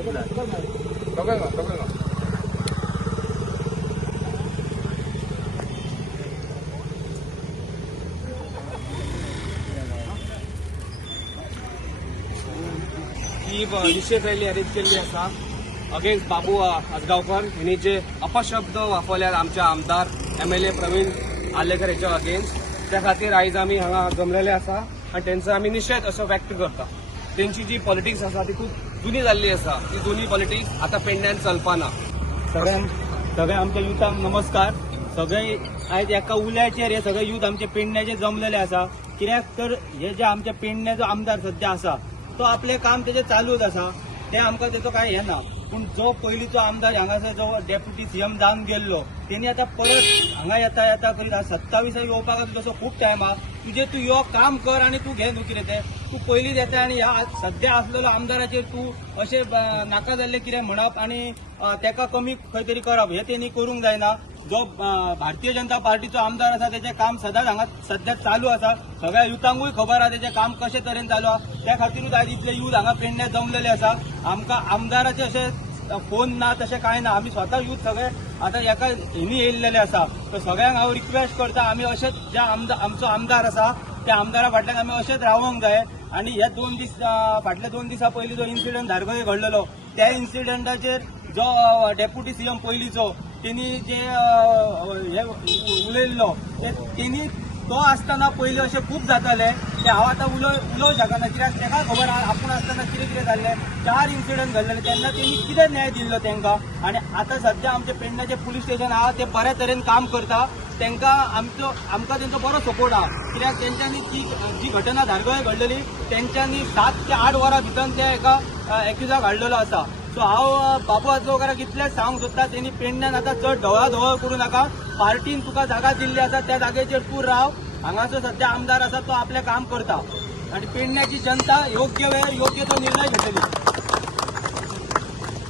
ही निषेध rally arrange केल्ली आसा अगेन्स्ट बाबू आसगांवकर हांणी जे अपशब्द वापरल्यात आमच्या आमदार MLA प्रवीण आलेकर हेच्या अगेन्स्ट त्या खातीर आयज आमी हांगा जमलेले आसा आनी तेंचो आमी निषेध असो व्यक्त करता। तेंची जी पॉलिटिक्स आसा ती खूब जुनी जाल्ली आसा, ती जुनी पॉलिटिक्स आतां पेडण्यान चलपाना। सगळ्या आमच्या युथाक नमस्कार। सगळे आयज एका उल्याचेर हे सगळे युथ आमचे पेडण्याचे जमलेले आसा। कित्याक तर हे जे आमच्या पेडण्याचो आमदार सध्या आसा तो आपले काम तेजे चालूच आसा, ते आमकां तेचो काय हे ना। पूण जो पयलींचो आमदार हांगासर जो डेप्युटी CM जावन गेल्लो तेणी आतां परत हांगा येता करीत 27 येवपाक तसो खूब टायम आहा। तू यो काम कर आनी तू घे न्हू कितें तें तू पयलींच येता आनी ह्या सध्या आसलेलो आमदाराचेर तू अशें नाका जाल्लें कितें म्हणप आनी तेका कमी खंय तरी करप हें तेणी करूंक जायना। जो भारतीय जनता पार्टीचो आमदार आसा तेजें काम सदांच हांगा सध्या चालू आसा। सगळ्या युथांकूय खबर आहा तेजें काम कशें तरेन चालू आहा। त्या खातीरूच आयज इतले युथ हांगा पेडण्यां जमलेले आसा। आमकां आमदाराचे अशें फोन ना तशें कांय ना, आमी स्वता युथ सगळे आतां एका हिनी येयल्लेले आसा। तर सगळ्यांक हांव रिक्वेस्ट करता आमी अशेंच ज्या आमचो आमदार आसा त्या आमदारा फाटल्यान आमी अशेंच रावंक जाय। आनी हे फाटले 2 दिसा पयलीं जो इन्सिडंट धारगळे घडलेलो त्या इन्सिडंटाचेर जो डेप्युटी CM पयलींचो तेणी जे हे उलयल्लो तेणी तो आसतना पयलीं अशें खूब जातालें ते हांव आतां उलोवंक शकना। कित्याक तेका खबर आपूण आसतना कितें जाल्लें 4 इन्सिडंट घडलेले तेन्ना तेणी कितें न्याय दिल्लो तेंकां। आनी आतां सध्या आमचे पेडण्याचें पुलीस स्टेशन आहा ते बऱ्या तरेन काम करता। तेंकां आमकां तेंचो बरो सपोर्ट आहा। कित्याक तेंच्यांनी जी घटना धारगळे घडलेली तेंच्यांनी 7 ते 8 वरां भितर ते एका एक्युजाक हाडलेलो आसा। सो हांव बाबू आजगांवकाराक इतलेंच सांगूंक सोदता तेणी पेडण्यान आतां चड ढवळाढवळ करूं नाका। पार्टीन तुका जागा दिल्ली आसा त्या जागेचेर तूं राव। हांगासर सध्या आमदार आसा तो आपलें काम करता आनी पेडण्याची जनता योग्य वेळार योग्य तो निर्णय घेतली।